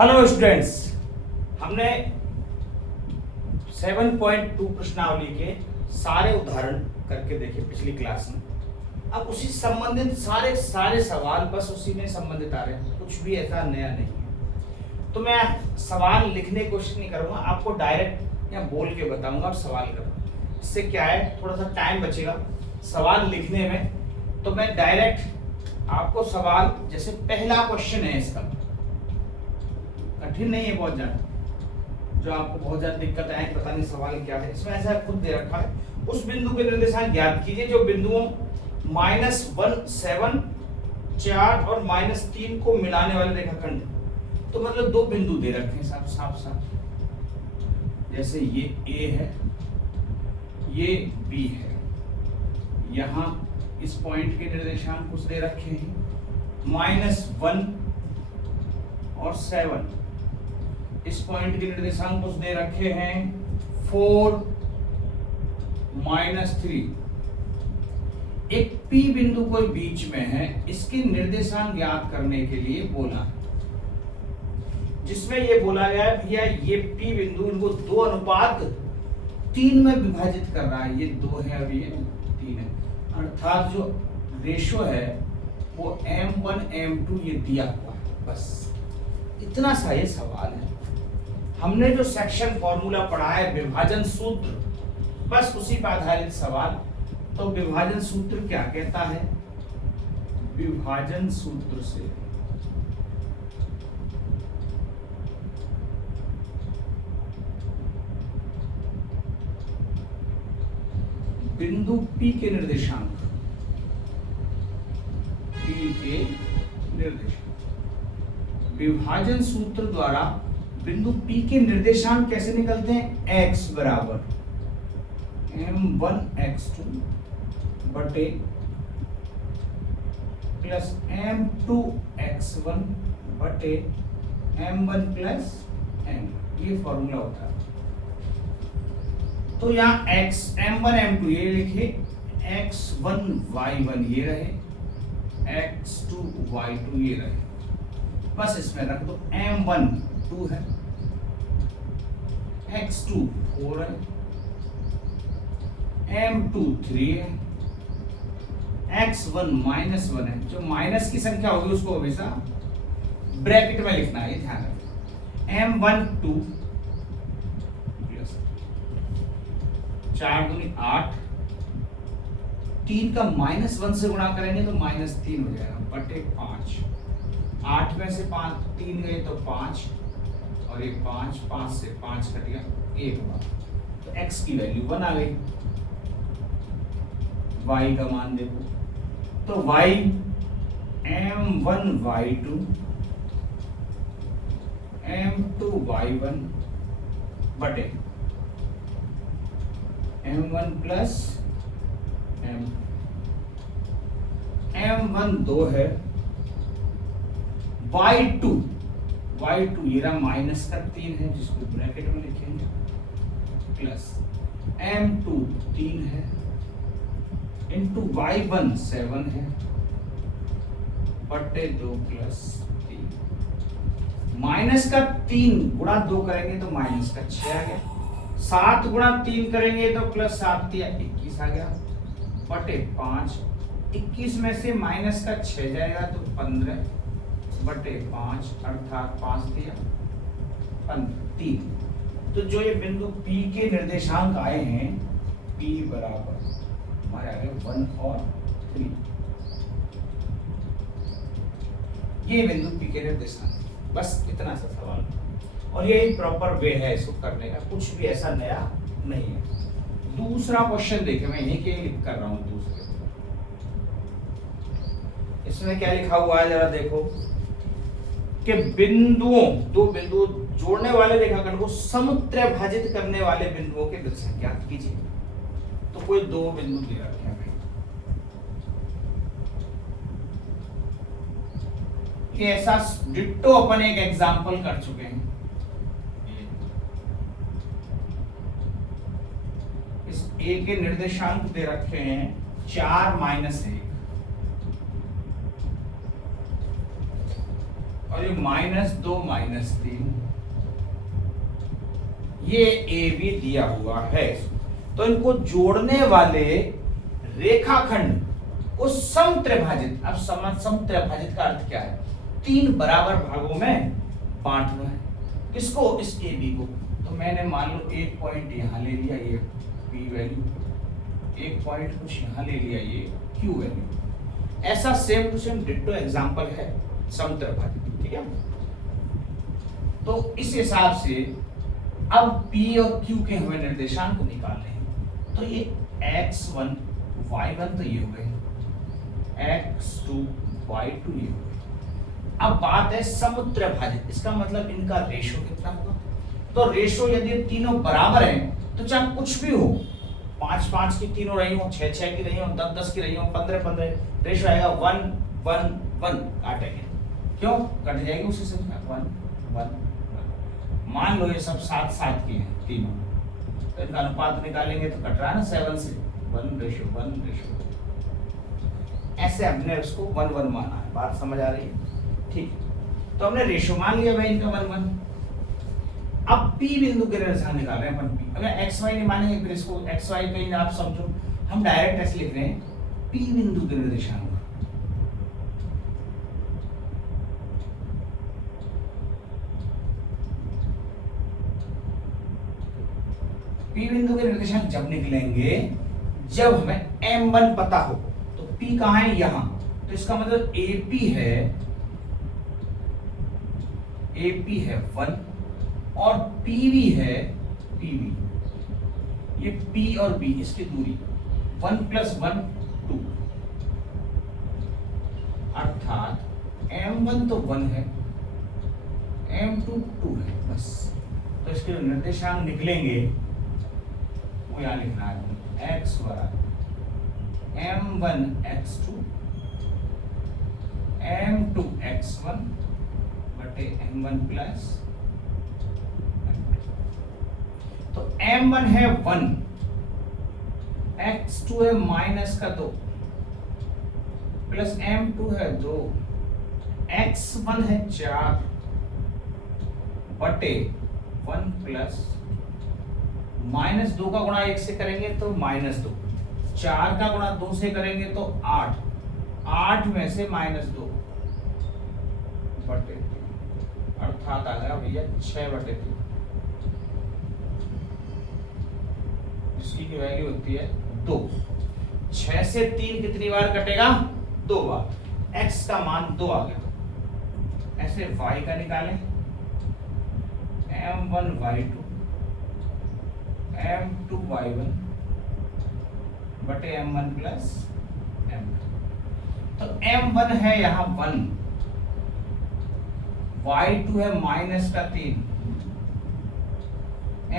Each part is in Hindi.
हेलो स्टूडेंट्स, हमने 7.2 प्रश्नावली के सारे उदाहरण करके देखे पिछली क्लास में। अब उसी संबंधित सारे सवाल बस उसी में संबंधित आ रहे हैं, कुछ भी ऐसा नया नहीं है। तो मैं सवाल लिखने की कोशिश नहीं करूंगा, आपको डायरेक्ट या बोल के बताऊंगा और सवाल करूंगा। इससे क्या है, थोड़ा सा टाइम बचेगा सवाल लिखने में। तो मैं डायरेक्ट आपको सवाल, जैसे पहला क्वेश्चन है, इसका कठिन नहीं है बहुत ज्यादा, जो आपको बहुत ज्यादा दिक्कत आए पता नहीं सवाल क्या है। इसमें ऐसा खुद दे रखा है, उस बिंदु के निर्देशांक ज्ञात कीजिए जो बिंदुओं -1, 7, 4 और -3 को मिलाने वाले रेखाखंड। तो मतलब दो बिंदु दे रखे हैं साफ, जैसे ये A है, ये B है। यहाँ इस पॉइंट के निर्देशांक कुछ दे रखे हैं -1 और 7। इस पॉइंट के निर्देशांक कुछ दे रखे हैं 4, -3। एक P बिंदु कोई बीच में है, इसके निर्देशांक ज्ञात करने के लिए बोला है, जिसमें ये बोला गया है भैया ये P बिंदु इनको 2:3 में विभाजित कर रहा है। ये 2 है और ये 3 है, अर्थात जो रेशो है वो M1 M2 ये दिया हुआ है। बस इतना सा ये सवाल है। हमने जो सेक्शन फॉर्मूला पढ़ा है विभाजन सूत्र, बस उसी पर आधारित सवाल। तो विभाजन सूत्र क्या कहता है? विभाजन सूत्र से बिंदु P के निर्देशांक, विभाजन सूत्र द्वारा बिंदु P के निर्देशांक कैसे निकलते हैं? x बराबर M1 x2 बटे प्लस M2 x1 बटे M1 प्लस M, ये फॉर्मूला होता है। तो यहाँ x M1 M2 ये लिखे, x1 y1 ये रहे, x2 y2 ये रहे। बस इसमें रख दो। M1 2 है, x2 4 है, M2 3 है, x1 -1 है। जो माइनस की संख्या होगी उसको हमेशा ब्रैकेट में लिखना है, ये ध्यान रखना। M1 2 4 दूनी 8, 3 का -1 से गुणा करेंगे तो -3 हो जाएगा बटे 5। 8 में से 3 गए तो 5 और ये 5 से 5 कट गया, 1 बार। तो x की वैल्यू 1 आ गई। y का मान देखो, तो y M1 y2 M2 y1 बटे M1 प्लस M1 2 है, y2 ये रहा माइनस का 3 है जिसको ब्रैकेट में लिखेंगे, प्लस M2 3 है इंटू y1 7 है बटे 2 प्लस 3। माइनस का 3 गुणा 2 करेंगे तो माइनस का 6 आ गया। 7 गुणा 3 करेंगे तो प्लस 7 दिया 21 आ गया बटे 5। 21 में से माइनस का 6 जाएगा तो 15 बटे 5, अर्थात 5 दिया 3। तो जो ये बिंदु P के निर्देशांक आए हैं, P बराबर हमारे आगे 1 और 3, ये बिंदु P के निर्देशांक। बस इतना सा सवाल, और यही प्रॉपर वे है इसको करने का, कुछ भी ऐसा नया नहीं है। दूसरा क्वेश्चन देखें, मैं यहीं के लिख कर रहा हूं दूसरे। इसमें क्या लिखा हुआ है जरा देखो, कि दो बिंदुओं जोड़ने वाले रेखाखंड को समुत्त्रभाजित करने वाले बिंदुओं के निर्देशांक ज्ञात कीजिए। तो कोई दो बिंदु दे रखे हैं, कि ऐसा डिट्टो अपन एक एग्जांपल कर चुके हैं। इस A के निर्देशांक दे रखे हैं 4 - 1 और ये -2 -3, ये ए बी दिया हुआ है। तो इनको जोड़ने वाले रेखाखंड को समत्रिभाजित, अब समत्रिभाजित का अर्थ क्या है? 3 बराबर भागों में बांटना है। किसको? इस ए बी को। तो मैंने मान लो एक पॉइंट यहां ले लिया, ये पी वैल्यू, एक पॉइंट कुछ यहां ले लिया, ये क्यू वैल्यू। ऐसा same to same ditto example है समत्रिभाजित, ठीक है। तो इस हिसाब से अब P और Q के हमें निर्देशांक निकालने हैं। तो ये x1 y1 तो ये हो गए, x2 y2 ये हो गए। अब बात है समत्रिभाजित, इसका मतलब इनका रेशो कितना होगा? तो रेशो यदि तीनों बराबर हैं तो चाहे कुछ भी हो, 5-5 की तीनों रही हो, 6-6 की रही हो, 10-10 की रही हो, 15-15, रेशो आएगा 1-1-1। काटेंगे क्यों? कट जाएगी उसी से 1-1। मान लो ये सब 7-7 के हैं तीनों, तो इनका अनुपात निकालेंगे तो कट रहा है ना 7 से 1:1। ऐसे हमने उसको 1-1 माना है। बात समझ आ रही है? ठीक। तो हमने रेशो मान लिया भाई इनका 1-1। अब P बिंदु के निर्देशांक निकाल रहे हैं अपन P। अगर XY नहीं मानेंगे फिर इसको XY कहीं आप समझो, हम डायरेक्ट ऐसे लिख रहे हैं P बिंदु के निर्देशांक। P बिंदु के निर्देशांक जब निकलेंगे जब हमें M1 पता हो। तो P कहां है? यहां। तो इसका मतलब AP है 1 और PV है PV। ये P और B इसकी दूरी 1 + 1 2, अर्थात M1 तो 1 है, M2 2 है बस। तो इसके निर्देशांक निकलेंगे वो यहां लिखना है x M1 x2 M2 x1 बटे M1 प्लस। तो M1 है 1, x2 है -2 प्लस M2 है 2, x1 है 4 बटे 1 प्लस -2 का गुणा 1 से करेंगे तो -2, 4 का गुणा 2 से करेंगे तो 8, 8 में से -2 बटे 3, अर्थात आ गया भैया 6/3। इसकी की वैल्यू होती है 2। 6 से 3 कितनी बार कटेगा? 2 बार। x का मान 2 आ गया। ऐसे y का निकालें, M1 y2 M2 y1 बटे M1 प्लस M2। तो M1 है यहां 1, y2 है -3,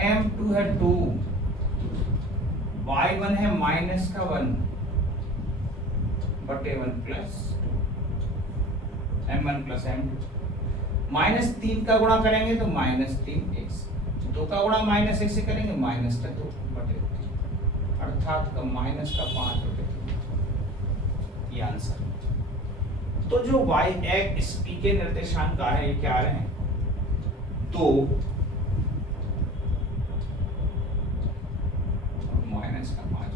M2 है 2, y1 है -1 बटे 1 प्लस M1 प्लस M2। -3 का गुणा करेंगे तो -3x, 2 का गुणा -1 से करेंगे -2 बटे 3, अर्थात का -5 बटे 3। ये आंसर। तो जो y x p के निर्देशांक आ रहे हैं, क्या आ रहे हैं? 2 -5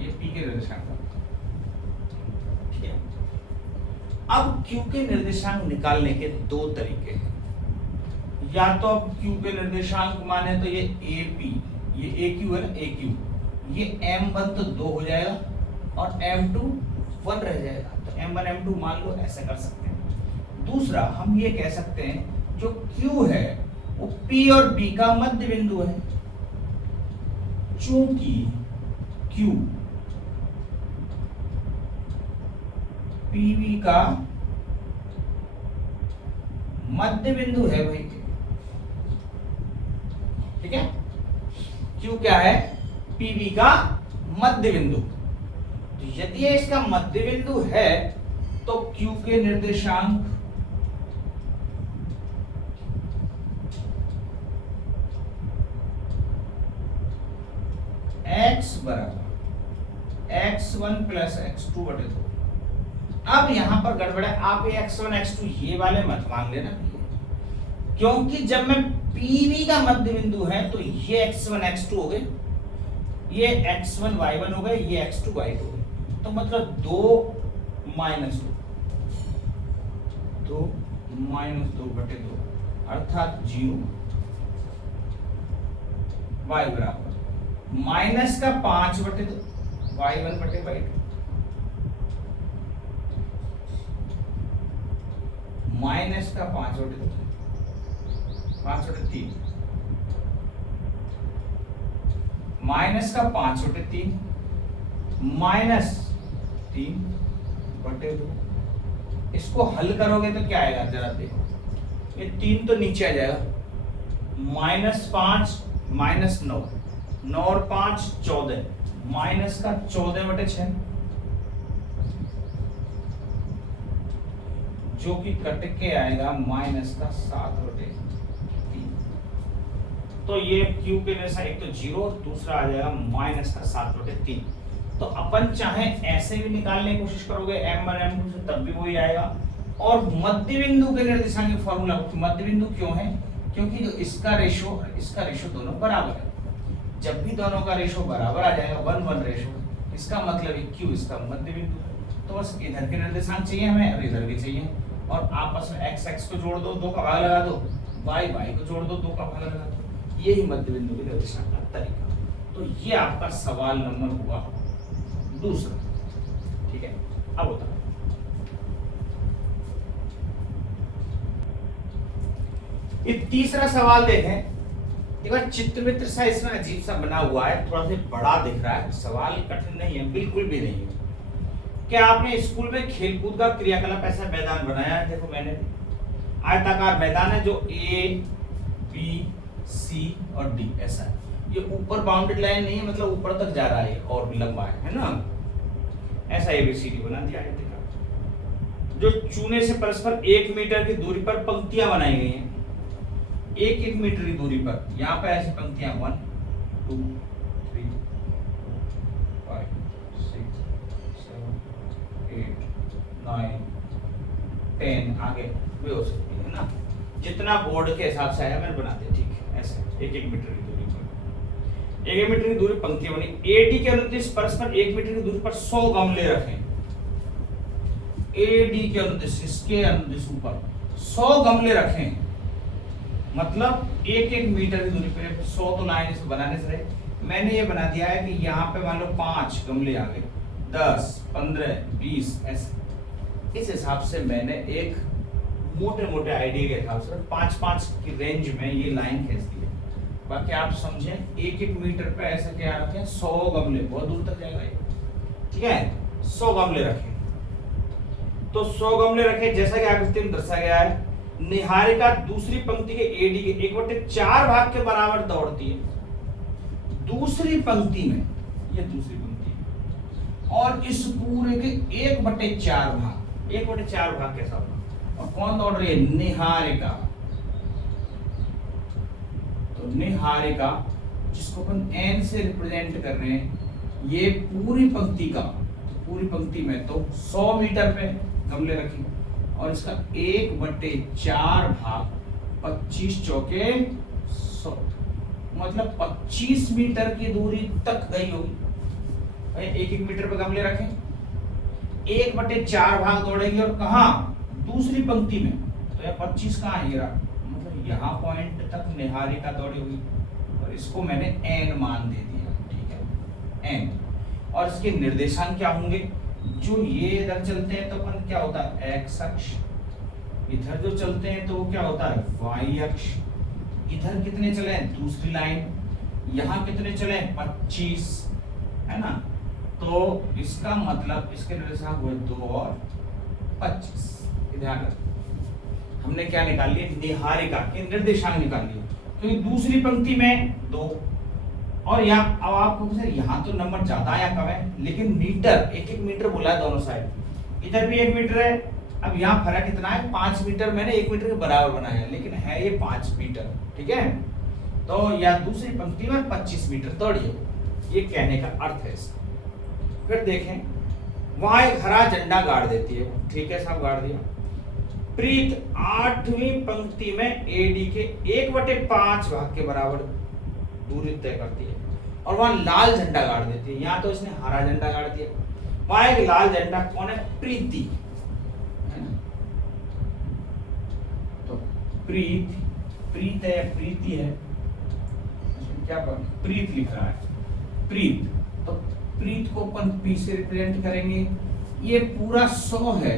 ये p के निर्देशांक। ठीक है। अब q के निर्देशांक निकालने के 2 तरीके हैं। या तो अब q के निर्देशांक माने तो ये AP, ये AQ है ना, AQ, ये M1 तो 2 हो जाएगा और M2 1 रह जाएगा। तो M1 M2 मान लो, ऐसे कर सकते हैं। दूसरा हम ये कह सकते हैं जो Q है वो P और B का मध्य बिंदु है। चूंकि Q PV का मध्य बिंदु है भाई, ठीक है। Q क्या है? PV का मध्य बिंदु। तो यदि ये इसका मध्य बिंदु है तो Q के निर्देशांक x बराबर x1 प्लस x2 बटे 2, अब यहाँ पर गड़बड़ है, आप ये x1 x2 ये वाले मत मान लेना, क्योंकि जब मैं PV का मध्य बिंदु है तो ये x1 x2 हो गए, ये x1 y1 हो गए, ये x2 y2 हो गए, तो मतलब 2 माइनस 2 माइनस 2/2 अर्थात 0, y बराबर माइनस का 5/2 y1/2 माइनस का 5/2 5/3 माइनस का 5/3 माइनस 3/2। इसको हल करोगे तो क्या आएगा जरा देखो, ये 3 तो नीचे आ जाएगा, -5 -9 9 और 5 14 माइनस का 14/6 जो कि कट के आएगा माइनस का 7/3। तो ये क्यू के जैसा एक तो 0, दूसरा आ जाएगा माइनस का 7/3। तो अपन चाहे ऐसे भी निकालने की कोशिश करोगे m1 m2 से तब भी वही आएगा। और मध्य बिंदु के निर्देशांक की फॉर्मूला, मध्य बिंदु क्यों है, क्योंकि जो इसका रेशो दोनों बराबर है। जब भी दोनों का रेशो बराबर आ जाएगा 1:1 रेशो, इसका मतलब है क्यू इसका मध्य बिंदु है। तो बस इधर के निर्देशांक चाहिए हमें और इधर भी चाहिए, और आपस में x x को जोड़ दो, 2 का भाग लगा दो, y y को जोड़ दो, 2 का भाग लगा दो, यही मध्य बिंदु के निर्देशांक का तरीका। तो ये आपका सवाल नंबर हुआ दूसरा। ठीक है, अब होता है ये तीसरा सवाल देखें। एक बार चित्रमित्र सा इसमें अजीब सा बना हुआ है, थोड़ा सा बड़ा दिख रहा है। सवाल कठिन नहीं है, बिल्कुल भी नहीं है। क्या आपने स्कूल में खेलकूद का क्रियाकलाप ऐसा मैदान बनाया है? देखो मैंने आयताकार मैदान है जो A B C और D ऐसा है। ये ऊपर बाउंड्री लाइन नहीं है, मतलब ऊपर तक जा रहा है और लंबा है ना, ऐसा ABCD बना दिया है। जो चूने से परस्पर 1 मीटर की दूरी पर पंक्तियां बनाई गई हैं, 1 मीटर की दूरी पर, यहाँ पे ऐसी पंक्तियां 1 2 3 5 6 7 8 9 10 आगे भी हो सकती है ना, जितना बोर्ड के हिसाब से आया मैंने बना दिया। ठीक है, ऐसे 1 मीटर की दूरी पर 1 मीटर की दूरी पंक्तियां बनी। AD के अनुदिश परस्पर 1 मीटर की दूरी पर 100 गमले रखें। AD के अनुदिश, इसके अनुदिश ऊपर 100 गमले रखें, मतलब 1 मीटर की दूरी पर 100 तो लाइन इसको बनाने से रहे। मैंने ये बना दिया है कि यहाँ पे मान लो 5 गमले आ गए, 10 15 20 ऐसे। इस हिसाब से मैंने एक मोटे मोटे आइडिया के हिसाब से 5-5 की रेंज में ये लाइन खींच दी है। बाकी आप समझें 1 मीटर पे ऐसे क्या रखें, 100 गमले, बहुत दूर तक जाएगा ये। ठीक है, 100 गमले रखें। तो 100 गमले रखें, जैसा कि आकृति में दर्शाया गया है। निहारिका दूसरी पंक्ति के AD के 1/4 भाग के बराबर दौड़ती है दूसरी पंक्ति में, ये दूसरी पंक्ति है, और इस पूरे के 1/4 भाग, 1/4 भाग कैसा होगा, और कौन दौड़ रही है, निहारिका। तो निहारिका जिसको अपन n से रिप्रेजेंट कर रहे हैं, ये पूरी पंक्ति का, पूरी पंक्ति में तो 100 मीटर पे गमले रखें, और इसका 1/4 भाग 25 चौके 100, मतलब 25 मीटर की दूरी तक गई होगी। 1 मीटर पे गमले रखें, 1/4 भाग दौड़ेगी, और कहा दूसरी पंक्ति में। तो यह 25 कहाँ है, मतलब यहाँ पॉइंट तक निहारिका दौड़ी हुई, और इसको मैंने n मान दे दिया। ठीक है, n। और इसके निर्देशांक क्या होंगे, जो ये इधर चलते हैं तो अपन क्या होता है x अक्ष, इधर जो चलते हैं तो वो क्या होता है y अक्ष। इधर कितने चले हैं, दूसरी लाइन, यहाँ कितने चले 25, है ना। तो इसका मतलब इसके निर्देशांक हुए 2 और 25। ध्यान रखो, हमने क्या निकाल लिया, निहारिका के निर्देशांक निकाल लिए, क्योंकि दूसरी पंक्ति में 2, और यहाँ अब आपको यहाँ तो नंबर ज्यादा या कम है, लेकिन मीटर 1 मीटर बोला है दोनों साइड, इधर भी 1 मीटर है। अब यहाँ फर्क कितना है, 5 मीटर, मैंने 1 मीटर के बराबर बनाया है, लेकिन है ये 5 मीटर। ठीक है, तो या दूसरी पंक्ति में 25 मीटर दौड़िए, ये कहने का अर्थ है इसका। फिर देखें वहां एक हरा झंडा गाड़ देती है, ठीक है साहब, गाड़ दिया। प्रीत 8वीं पंक्ति में एडी के 1/5 भाग के बराबर दूरी तय करती है और वहां लाल झंडा गाड़ देती है। यहाँ तो इसने हरा झंडा गाड़ दिया, वहां एक लाल झंडा, कौन है? प्रीति, है ना? तो प्रीत है या प्रीति है, क्या प्रीत लिख रहा है, प्रीत। तो प्रीत को अपन पी से रिप्रेजेंट करेंगे। ये पूरा 100 है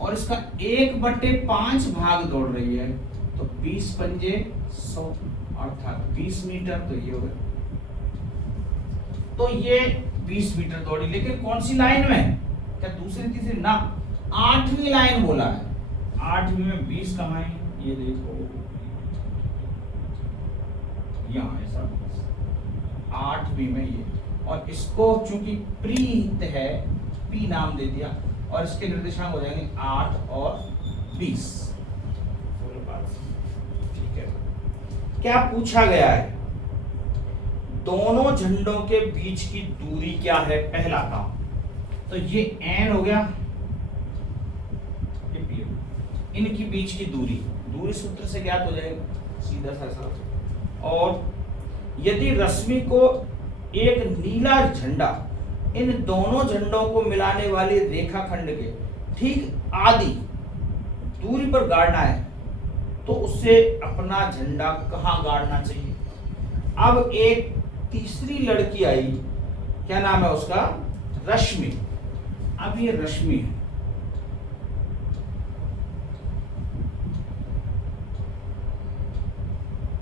और इसका 1/5 भाग दौड़ रही है, तो 20 पंजे 100 अर्थात 20 मीटर। तो ये हो गया, तो ये 20 मीटर दौड़ी, लेकिन कौन सी लाइन में? क्या दूसरी तीसरी? ना, 8वीं लाइन बोला है। 8वीं में 20 कहाँ है? ये देखो, यहाँ है सब 8वीं में ये, और इसको चूंकि प्रीत है, पी नाम दे दिया, और इसके निर्देशांक हो जाएंगे 8 और 20। ठीक है, क्या पूछा गया है? दोनों झंडों के बीच की दूरी क्या है? पहला काम तो ये n हो गया, ये p, इनकी बीच की दूरी सूत्र से ज्ञात हो जाएगी, सीधा सा। और यदि रश्मि को एक नीला झंडा इन दोनों झंडों को मिलाने वाली रेखाखंड के ठीक आधी दूरी पर गाड़ना है, तो उससे अपना झंडा कहां गाड़ना चाहिए? अब एक तीसरी लड़की आई, क्या नाम है उसका? रश्मि। अब ये रश्मि है,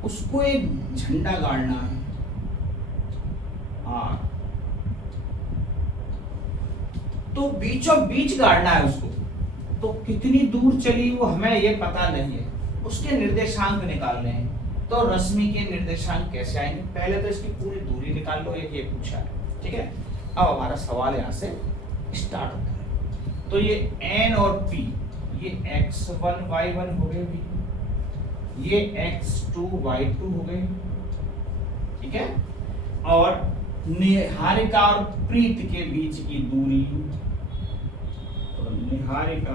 उसको एक झंडा गाड़ना है R, तो बीचों बीच गाड़ना है उसको। तो कितनी दूर चली वो हमें ये पता नहीं है, उसके निर्देशांक निकालने हैं। तो रश्मि के निर्देशांक कैसे आएंगे? पहले तो इसकी पूरी दूरी निकाल लो, ये पूछा है, ठीक है। अब हमारा सवाल यहाँ से स्टार्ट होता है। तो ये n और p, ये x1 y1 हो गए भी, ये x2 y2 हो गए, ठीक है। और निहारिका और प्रीत के बीच की दूरी, तो निहारिका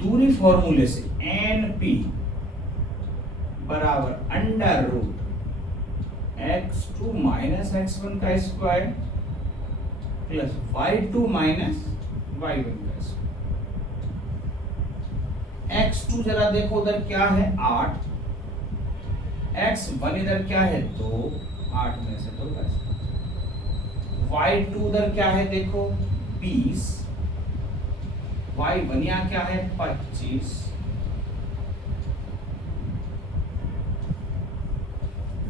दूरी फॉर्मूले से NP बराबर under root x2 minus x1 का square plus y2 minus y1 का स्क्वायर। x2 जरा देखो उधर क्या है? 8, x1 इधर क्या है? 2, 8 में से 2 का स्क्वायर। y2 उधर क्या है? देखो 20, y1 यहाँ क्या है? 25।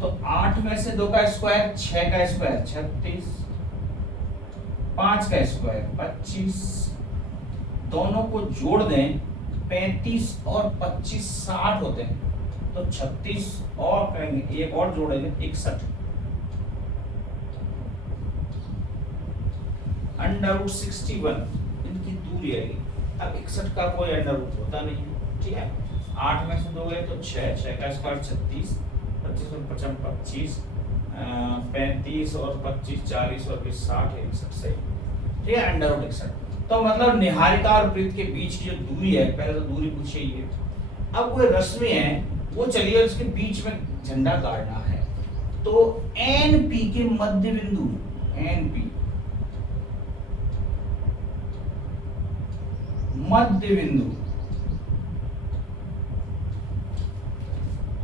तो 8 में से 2 का स्क्वायर, 6 का स्क्वायर 36, 5 का स्क्वायर 25, दोनों को जोड़ दें 35 और 25 60 होते हैं, तो 36 और करेंगे, एक और जोड़ेंगे 61, अंडर रूट 61 इनकी दूरी आएगी। अब 61 का कोई अंडर रूट होता नहीं है, ठीक है। 8 में से 2 गए तो 6 का स्क्वायर 36, 25 और 25 35 और 25 40 और 20 60 है, 61 सही, ठीक है, अंडर रूट 61। तो मतलब निहारिका और प्रीत के बीच की जो दूरी है, पहले तो दूरी पूछी ही है। अब कोई रश्मि है, वो चलिए उसके बीच में झंडा गाड़ना है, तो NP के मध्य बिंदु, NP मध्य बिंदु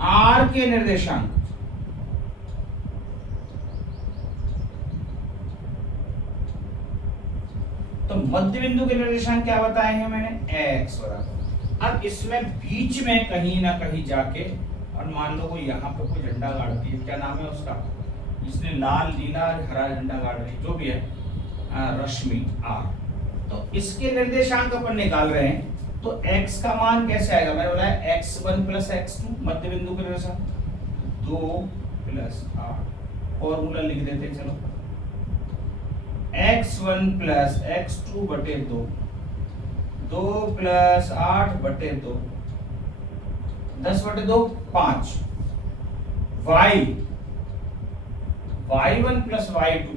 R के निर्देशांक, तो मध्य बिंदु के निर्देशांक क्या बताए हैं मैंने? x बराबर। अब इसमें बीच में कहीं ना कहीं जाके, और मान लो कोई यहाँ पे कोई झंडा गाड़ती है, क्या नाम है उसका? इसने लाल नीला हरा झंडा गाड़ रही, जो भी है, रश्मि R। तो इसके निर्देशांक अपन निकाल रहे हैं, तो x का मान कैसे आएगा? मैंने बोला है x1 प्लस x2 मध्य बिंदु के निर्देशांक, 2 प्लस 8, फॉर्मूला लिख देते चलो। x1 प्लस x2 बटे 2, 2 प्लस 8 बटे 2, 10 बटे 2 5, y1 प्लस y2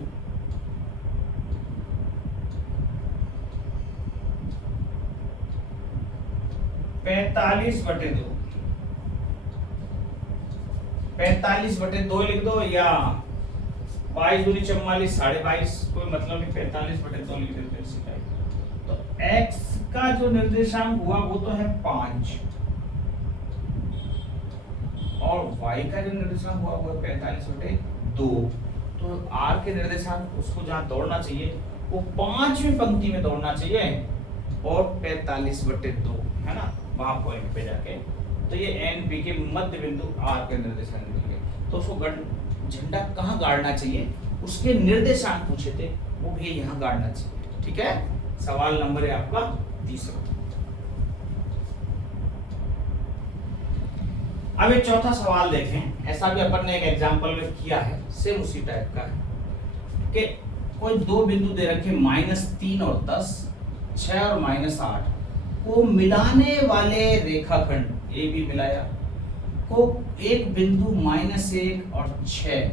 45 बटे 2, 45 बटे 2 लिख दो, या 22 दूनी 44, 22.5, कोई मतलब नहीं, 45 बटे 2 लिख देते हैं। तो x का जो निर्देशांक हुआ वो तो है 5, और y का जो निर्देशांक हुआ वो 45 बटे 2। तो r के निर्देशांक उसको जहां दौड़ना चाहिए वो 5वीं पंक्ति में दौड़ना चाहिए, और 45 बटे 2 है ना, वहां पॉइंट पे जाके। तो ये NP के मध्य बिंदु r के निर्देशांक मिल गए। तो उसको झंडा कहाँ गाड़ना चाहिए, उसके निर्देशांक पूछे थे, वो भी यहाँ गाड़ना चाहिए। ठीक है, सवाल नंबर है आपका तीसरा। अब एक चौथा सवाल देखें, ऐसा भी अपन ने एक एग्जांपल में किया है, सेम उसी टाइप का है कि कोई दो बिंदु दे रखे -3 और 10, 6 और -8 को मिलाने वाले रेखाखंड ए बी मिलाया को एक बिंदु -1 और 6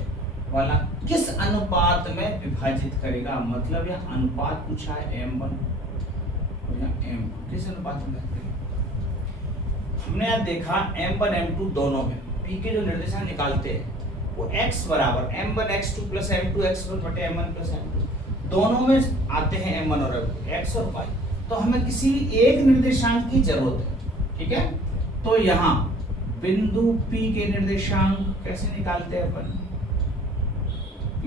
वाला किस अनुपात में विभाजित करेगा। मतलब यह अनुपात पूछा है m1 और यहाँ m2, किस अनुपात में विभाजित करेगा। हमने यहाँ देखा m1 m2 दोनों में p के जो निर्देशांक निकालते हैं वो x बराबर m1 x2 plus m2 x1 बटे m1 प्लस m2, दोनों में आते हैं m1 और m2, x और y। तो हमें किसी एक निर्देशांक की जरूरत है। ठीक है, तो यहाँ बिंदु P के निर्देशांक कैसे निकालते हैं अपन, P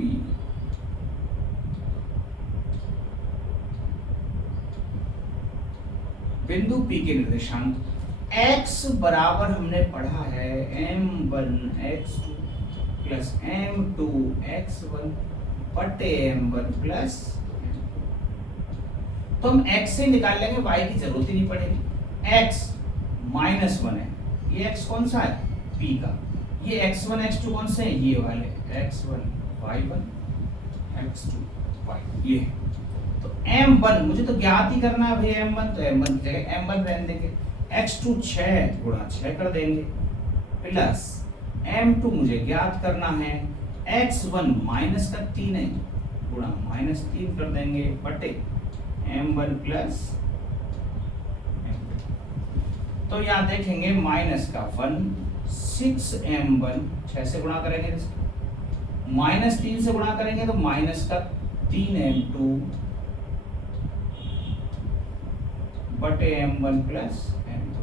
बिंदु P के निर्देशांक x बराबर हमने पढ़ा है m1 x2 plus m2 x1 बटे m1 प्लस, तो हम x से निकाल लेंगे, y की जरूरत ही नहीं पड़ेगी। x -1 है, ये x कौन सा है, p का, ये x1 x2 कौन से हैं, ये वाले x1 y1 x2 y, ये तो m1 मुझे तो ज्ञात ही करना है भाई, m1 तो m1 की जगह m1 रहने देंगे, x2 6 गुणा 6 कर देंगे, प्लस m2 मुझे ज्ञात करना है, x1 माइनस का 3 है गुणा -3 कर देंगे, बटे m1 प्लस m2। तो यहाँ देखेंगे माइनस का 1, 6m1 6 से गुणा करेंगे, -3 से गुणा करेंगे तो माइनस का 3m2 बटे m1 प्लस m2।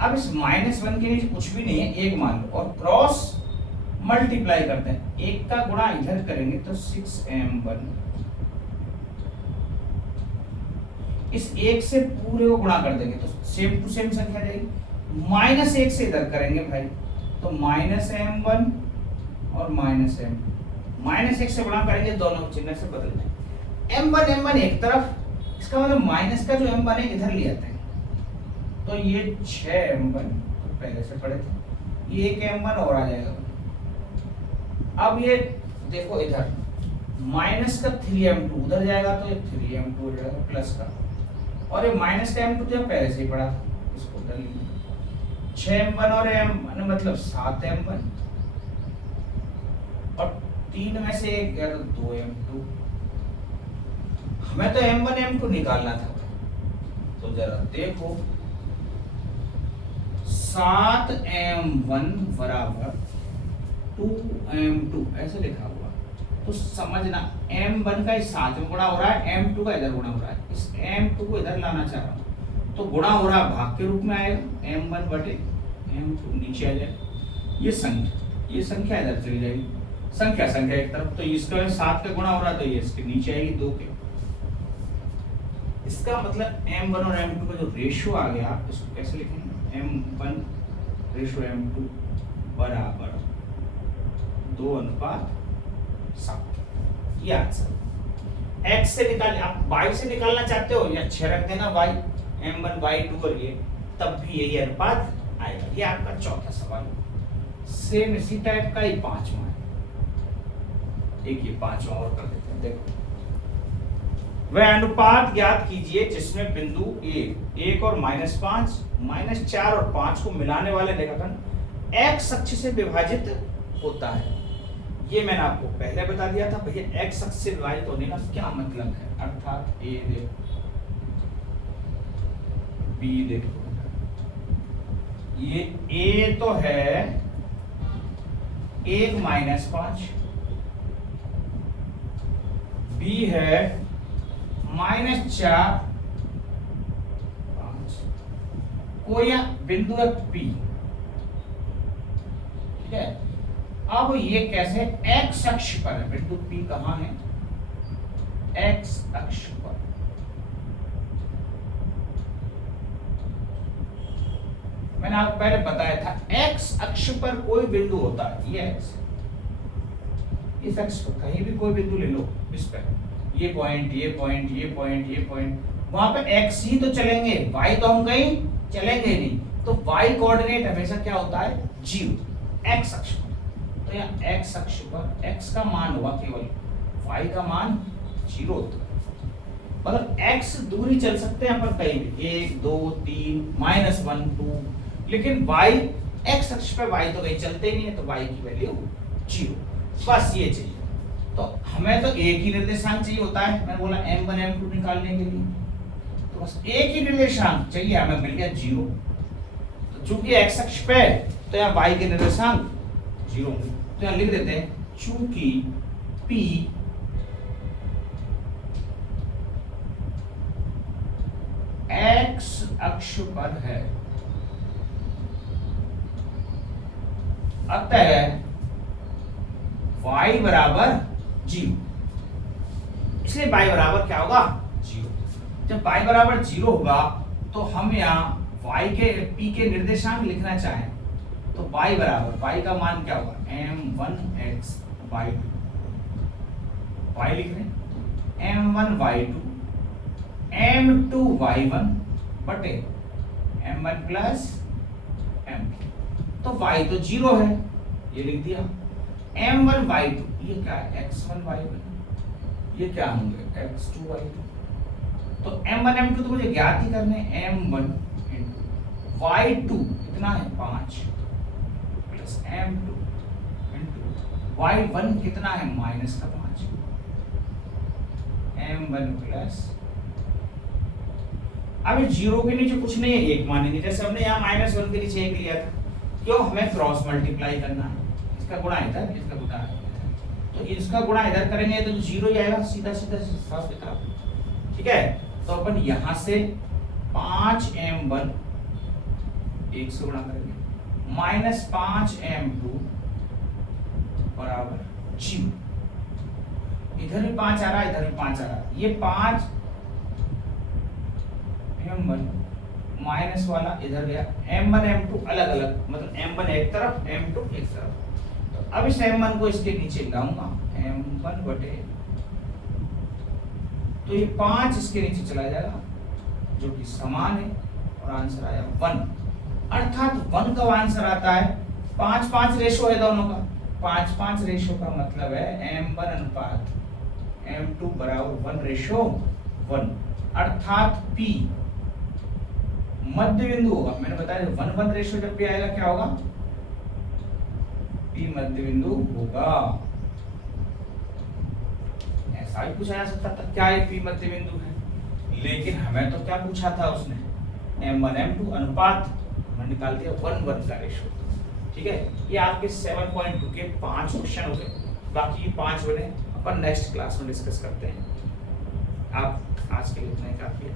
अब इस -1 के नीचे कुछ भी नहीं है, एक मान लो, और क्रॉस मल्टीप्लाई करते हैं, एक का गुणा इधर करेंगे तो 6m1, इस एक से पूरे को गुणा कर देंगे तो सेम टू सेम संख्या जाएगी, -1 से इधर करेंगे भाई तो -m1 और -m2, -1 से गुणा करेंगे, दोनों चिन्ह से बदल जाएंगे, m1 एक तरफ, इसका मतलब माइनस का जो m1 है इधर ले आते हैं, तो ये 6m1 तो पहले से पढ़े थे, ये एक m1 और आ जाएगा। अब ये देखो इधर माइनस का 3m2 उधर जाएगा तो ये 3m2 हो जाएगा प्लस का, और ये माइनस का m2 तो पहले से ही पढ़ा था, इसको उधर लिखिए, 6m1 और m मतलब 7m1, और 3 में से एक गया तो 2m2, हमें तो m1 m2 निकालना था, तो जरा देखो 7m1 बराबर 2m2 ऐसे लिखा हुआ, तो समझना m1 का इस 7 में गुणा हो रहा है, m2 का इधर गुणा हो रहा है, इस m2 को इधर लाना चाह रहा हूँ, तो गुणा हो रहा भाग के रूप में आएगा, m1 बटे m2 नीचे आ जाए, ये संख्या इधर चली जाएगी, संख्या एक तरफ, तो इसका 7 का गुणा हो रहा है तो ये इसके नीचे आएगी 2 के, इसका मतलब m1 और m2 का जो रेशियो आ गया, इसको कैसे लिखेंगे, m1 रेशियो m2 बराबर 2:7, ये आंसर। x से निकाल, आप y से निकालना चाहते हो या 6 रख देना, y m1 y2 और ये, तब भी यही अनुपात आएगा। ये आपका चौथा सवाल। सेम इसी टाइप का ही पांचवा है। एक ये 5वां और कर देते हैं। देखो, वह अनुपात ज्ञात कीजिए जिसमें बिंदु ए 1 और -5, -4 और 5 को मिलाने वाले रेखाखंड एक्स अक्ष से विभाजित होता है। ये मैंने आपको पहले बता दिया था भैया, एक्स अक्ष से विभाजित होने का क्या मतलब है, अर्थात ए देखो, बी देखो, ये ए तो है 1 -5, बी है -4, 5, कोई बिंदु है पी, ठीक है। अब ये कैसे, एक्स अक्ष पर है, बिंदु पी कहां है, एक्स अक्ष पर। मैंने आपको पहले बताया था, एक्स अक्ष पर कोई बिंदु होता है, ये एक्स, इस अक्ष पर कहीं भी कोई बिंदु ले लो, इस पर ये पॉइंट, ये पॉइंट, ये पॉइंट, ये पॉइंट, वहां पे एक्स ही तो चलेंगे, वाई तो हम कहीं चलेंगे नहीं। तो वाई कोऑर्डिनेट हमेशा क्या होता है, 0, एक्स अक्ष पर। तो यहाँ एक्स अक्ष पर एक्स का मान होगा केवल, वाई का मान 0 होता है। मतलब एक्स दूरी चल सकते हैं अपन कहीं भी, 1 2 3 -1 2, लेकिन वाई, एक्स अक्ष पर वाई तो कहीं चलते ही नहीं है, तो वाई की वैल्यू 0, बस ये चाहिए। तो हमें तो एक ही निर्देशांक चाहिए होता है, मैंने बोला m1 m2 निकालने के लिए, तो बस एक ही निर्देशांक चाहिए, हमें मिल गया 0। तो चूंकि x अक्ष पे, तो यहाँ y के निर्देशांक 0 होंगे, तो यहाँ लिख देते हैं चूंकि p x अक्ष पर है, अतः y बराबर 0, इसलिए y बराबर क्या होगा, 0। जब y बराबर 0 होगा तो हम यहाँ y के p के निर्देशांक लिखना चाहें तो y बराबर, y का मान क्या होगा, m1x y2, y लिख रहे हैं, m1 y2 m2 y1 बटे m1 प्लस m2, तो y तो 0 है, ये लिख दिया। m1 y2, ये क्या है, x1 y1, ये क्या होंगे, x2 y2। तो m1 m2 तो मुझे ज्ञात ही करने, m1 into y2 कितना है 5 प्लस m2 into y1 कितना है -5, m1 प्लस, अभी 0 के नीचे कुछ नहीं है, एक मानेंगे, जैसे हमने यहाँ -1 के नीचे 1 लिया था, क्यों, हमें क्रॉस मल्टीप्लाई करना है, इसका गुणा इधर, इसका गुणा इधर, तो इसका गुणा इधर करेंगे तो 0 ही आएगा, सीधा सीधा साफ किताब, ठीक है। तो अपन यहां से 5m1 1 से गुणा करेंगे, -5m2 बराबर 0, इधर भी 5 आ रहा है, इधर भी 5 आ रहा है, ये 5m1 माइनस वाला इधर गया, m1 m2 अलग अलग, मतलब m1 एक तरफ m2 एक तरफ। तो अब इस m1 को इसके नीचे लाऊंगा, m1 बटे, तो ये 5 इसके नीचे चला जाएगा जो कि समान है, और आंसर आया 1, अर्थात 1 का आंसर आता है, 5-5 रेशो है दोनों का, 5-5 रेशो का मतलब है m1 अनुपात m2 बराबर 1:1, अर्थात p मध्य बिंदु होगा। मैंने बताया 1:1 रेशो जब भी आएगा क्या होगा, p मध्य बिंदु होगा। ऐसा भी पूछा जा सकता था क्या ये p मध्य बिंदु है, लेकिन हमें तो क्या पूछा था उसने, m1 m2 अनुपात, हमने निकाल दिया 1:1 का रेशो, ठीक है। ये आपके 7.2 के 5 क्वेश्चन हो गए, बाकी 5 बने अपन नेक्स्ट क्लास में डिस्कस करते हैं। आप आज के लिए इतना ही काफी है।